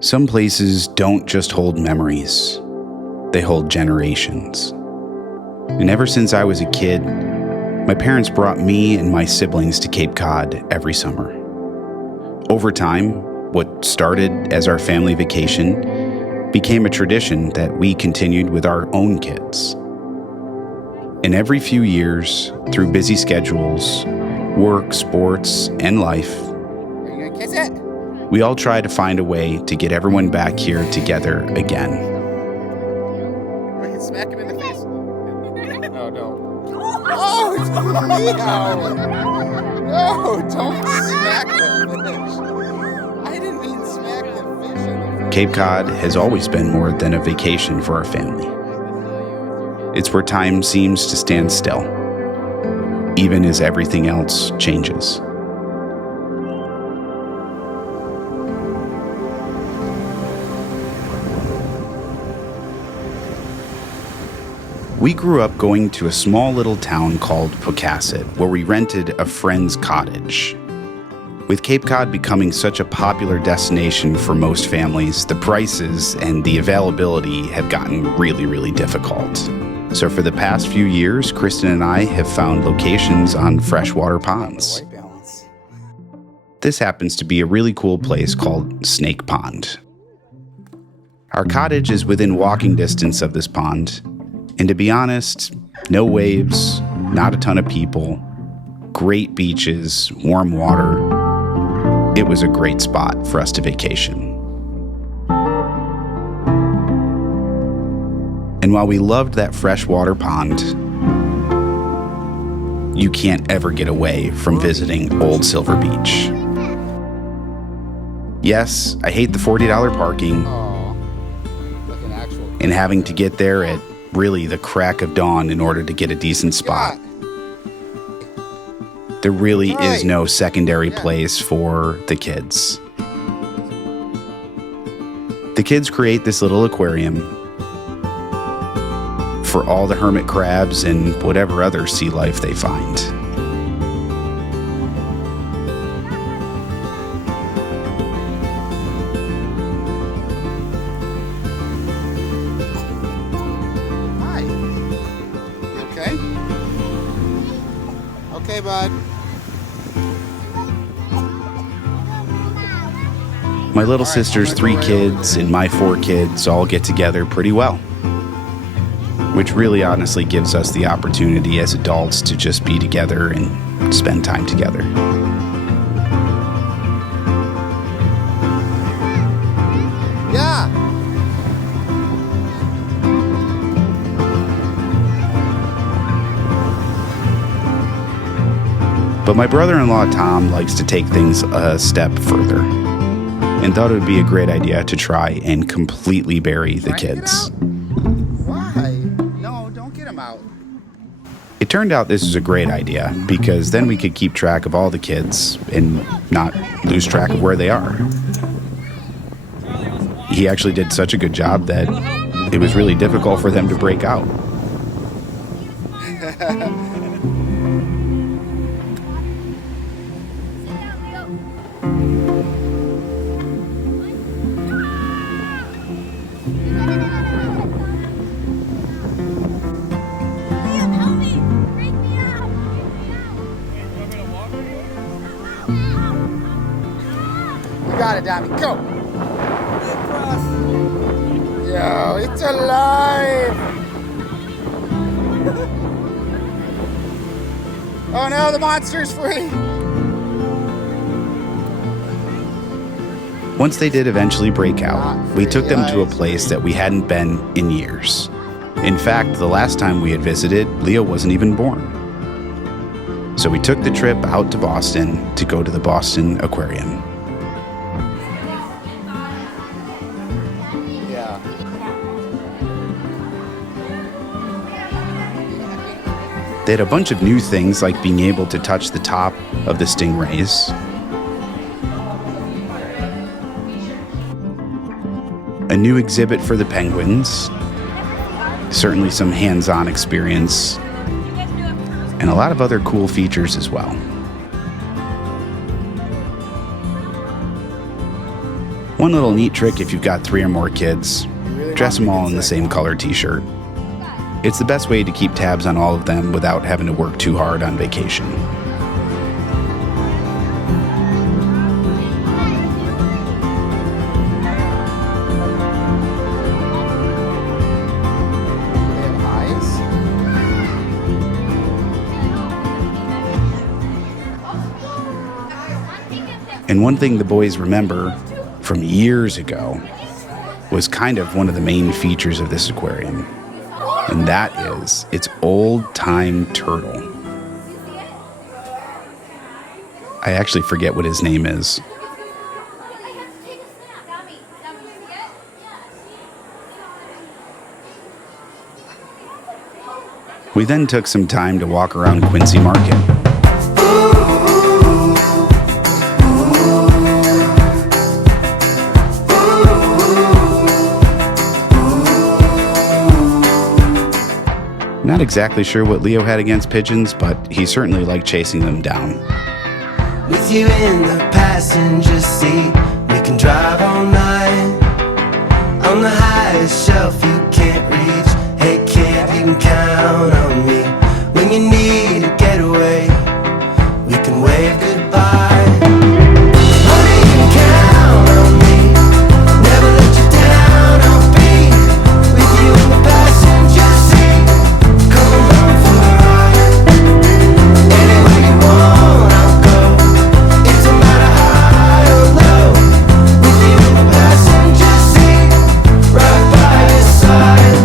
Some places don't just hold memories, they hold generations. And ever since I was a kid, my parents brought me and my siblings to Cape Cod every summer. Over time, what started as our family vacation became a tradition that we continued with our own kids. And every few years, through busy schedules, work, sports, and life, Are you gonna kiss it? we all try to find a way to get everyone back here together again. I can smack him in the face. No, don't. Oh, Leo! No, don't smack the fish. I didn't mean smack the fish in the face. Cape Cod has always been more than a vacation for our family. It's where time seems to stand still, even as everything else changes. We grew up going to a small little town called Pocasset, where we rented a friend's cottage. With Cape Cod becoming such a popular destination for most families, the prices and the availability have gotten really, really difficult. So for the past few years, Kristen and I have found locations on freshwater ponds. White balance. This happens to be a really cool place called Snake Pond. Our cottage is within walking distance of this pond, and to be honest, no waves, not a ton of people, great beaches, warm water. It was a great spot for us to vacation. And while we loved that freshwater pond, you can't ever get away from visiting Old Silver Beach. Yes, I hate the $40 parking Oh, like an actual. and having to get there at really the crack of dawn in order to get a decent spot. There really is no secondary place for the kids. The kids create this little aquarium for all the hermit crabs and whatever other sea life they find. Hi. You okay? Okay, bud. My little sister's 3 kids and my 4 kids all get together pretty well, which really honestly gives us the opportunity as adults to just be together and spend time together. Yeah. But my brother-in-law Tom likes to take things a step further and thought it would be a great idea to try and completely bury the Trying to get kids. out? Why? No, don't get him out. It turned out this was a great idea because then we could keep track of all the kids and not lose track of where they are. He actually did such a good job that it was really difficult for them to break out. You got it, Tommy. Go. Yo, it's alive. Oh no, the monster's free. Once they did eventually break out, we took them to a place that we hadn't been in years. In fact, the last time we had visited, Leo wasn't even born. So we took the trip out to Boston to go to the Boston Aquarium. Yeah. They had a bunch of new things like being able to touch the top of the stingrays, a new exhibit for the penguins, certainly some hands-on experience, and a lot of other cool features as well. One little neat trick if you've got 3 or more kids, dress them all in the same color t-shirt. It's the best way to keep tabs on all of them without having to work too hard on vacation. And one thing the boys remember from years ago was kind of one of the main features of this aquarium. And that is its old-time turtle. I actually forget what his name is. We then took some time to walk around Quincy Market. Not exactly sure what Leo had against pigeons, but he certainly liked chasing them down. With you in the passenger seat, we can drive all night. On the highest shelf you can't reach. Hey kid, you can count on me. When you need a getaway, we can wave goodbye. Honey, you can count on me. Never let you down, I'll be with you in the passenger seat. Come along for the ride. Anywhere you want, I'll go. It don't matter high or low. With you in the passenger seat, right by your side.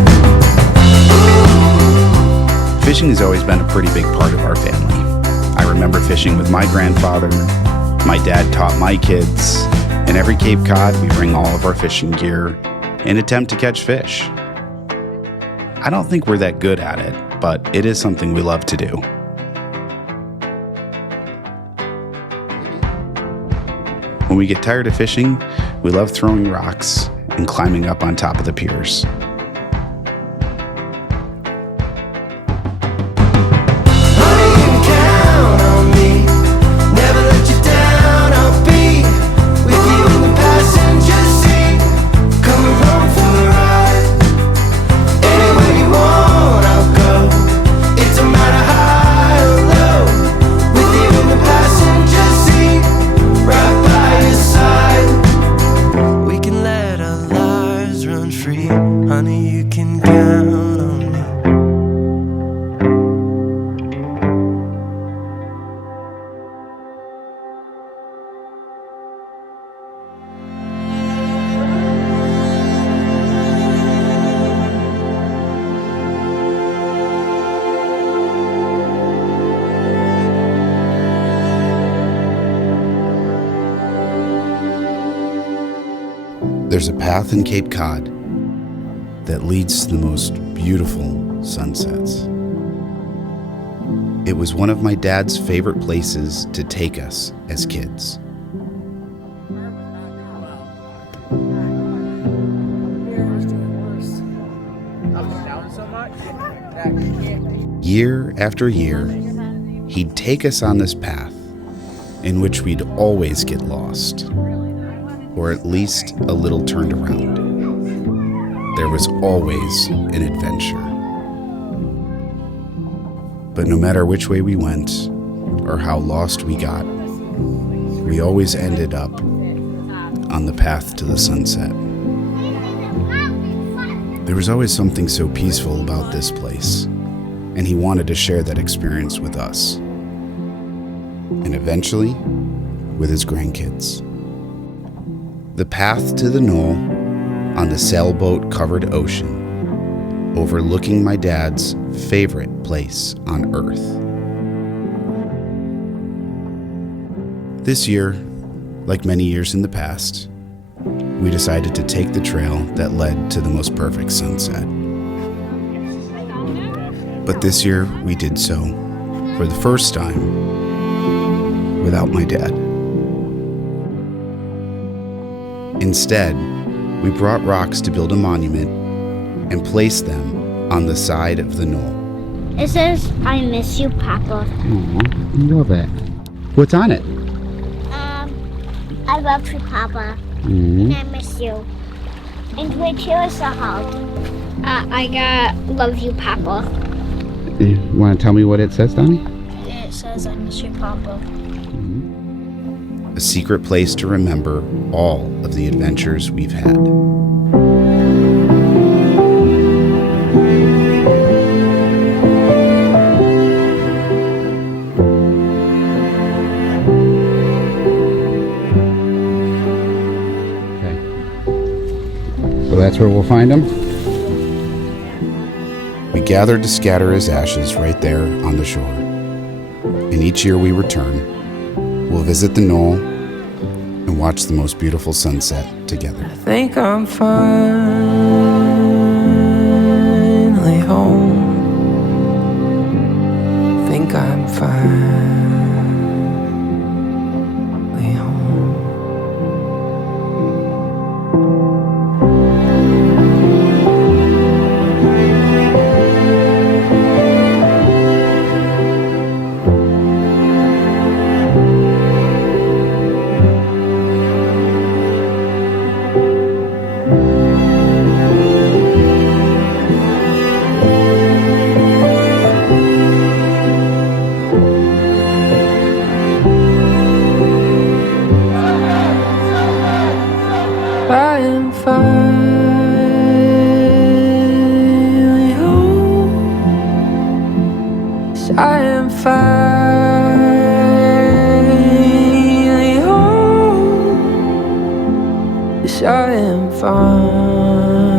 Fishing has always been a pretty big part of our family. I remember fishing with my grandfather. My dad taught my kids. And every Cape Cod, we bring all of our fishing gear and attempt to catch fish. I don't think we're that good at it, but it is something we love to do. When we get tired of fishing, we love throwing rocks and climbing up on top of the piers. Honey, you can count on me. Never let you down, I'll be with you in the passenger seat. Come along for the ride. Anywhere you want, I'll go. It don't matter high or low. With you in the passenger seat, right by your side. We can let our lives run free. Honey, you can count on me. There's a path in Cape Cod that leads to the most beautiful sunsets. It was one of my dad's favorite places to take us as kids. Year after year, he'd take us on this path in which we'd always get lost, or at least a little turned around. There was always an adventure. But no matter which way we went, or how lost we got, we always ended up on the path to the sunset. There was always something so peaceful about this place, and he wanted to share that experience with us, and eventually with his grandkids. The path to the knoll on the sailboat-covered ocean, overlooking my dad's favorite place on Earth. This year, like many years in the past, we decided to take the trail that led to the most perfect sunset. But this year, we did so, for the first time, without my dad. Instead, we brought rocks to build a monument and placed them on the side of the knoll. It says, "I miss you, Papa." Aw, love it. What's on it? I love you, Papa. And I miss you. And wait, here is a hug. I got love you, Papa. You want to tell me what it says, Donnie? It says I miss you, Papa. A secret place to remember all of the adventures we've had. Okay. So that's where we'll find him? We gathered to scatter his ashes right there on the shore. And each year we return, we'll visit the knoll and watch the most beautiful sunset together. I think I'm finally home. Think I'm finally home. I am finally home. Yes, I am finally home. Yes, I am finally